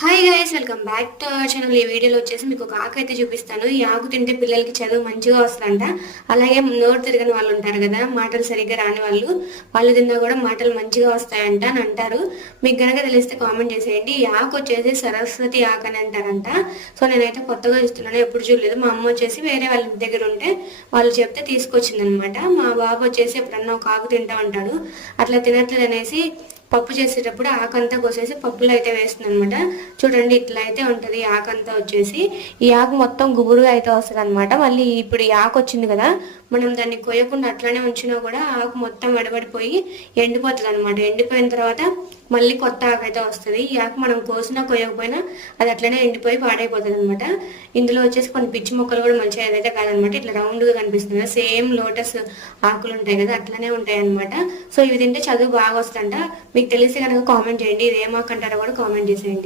Hi guys, welcome back to our channel. ఈ వీడియోలో వచ్చేసి మీకు ఒక ఆకు అయితే చూపిస్తాను. ఈ ఆకు తింటే పిల్లలకి చదువు మంచిగా వస్తుందంట. అలాగే నోరు తిరగని వాళ్ళు ఉంటారు కదా, మాటలు సరిగ్గా రాని వాళ్ళు తిన్నా కూడా మాటలు మంచిగా వస్తాయంట అని అంటారు. మీకు కనుక తెలిస్తే కామెంట్ చేసేయండి. ఈ ఆకు వచ్చేసి సరస్వతి ఆకు అని అంటారంట. సో నేనైతే కొత్తగా చూస్తున్నాను, ఎప్పుడు చూడలేదు. మా అమ్మ వచ్చేసి వేరే వాళ్ళ దగ్గర ఉంటే వాళ్ళు చెప్తే తీసుకొచ్చింది అనమాట. మా బాబు వచ్చేసి ఎప్పుడన్నా ఒక ఆకు తింటా ఉంటాడు. అట్లా తినట్లేదు అనేసి పప్పు చేసేటప్పుడు ఆకంతా కోసేసి పప్పులో అయితే వేస్తుంది అనమాట. చూడండి, ఇట్లా అయితే ఉంటుంది ఆకంతా వచ్చేసి. ఈ ఆకు మొత్తం గుబురుగా అయితే వస్తుంది అనమాట. మళ్ళీ ఇప్పుడు ఈ ఆకు వచ్చింది కదా, మనం దాన్ని కొయ్యకుండా అట్లానే ఉంచినా కూడా ఆకు మొత్తం ఎడబడిపోయి ఎండిపోతుంది అనమాట. ఎండిపోయిన తర్వాత మళ్ళీ కొత్త ఆకు అయితే వస్తుంది. ఈ ఆకు మనం కోసినా కొయ్యకపోయినా అది అట్లనే ఎండిపోయి పాడైపోతుంది అనమాట. ఇందులో వచ్చేసి కొన్ని పిచ్చి మొక్కలు కూడా మంచిగా ఏదైతే కాదనమాట. ఇట్లా రౌండ్గా కనిపిస్తుంది, సేమ్ లోటస్ ఆకులు ఉంటాయి కదా అట్లనే ఉంటాయి అనమాట. సో ఇవి తింటే చదువు బాగా వస్తుందంట. మీకు తెలిస్తే కనుక కామెంట్ చేయండి. ఇది ఏమాకు అంటారో కూడా కామెంట్ చేసేయండి.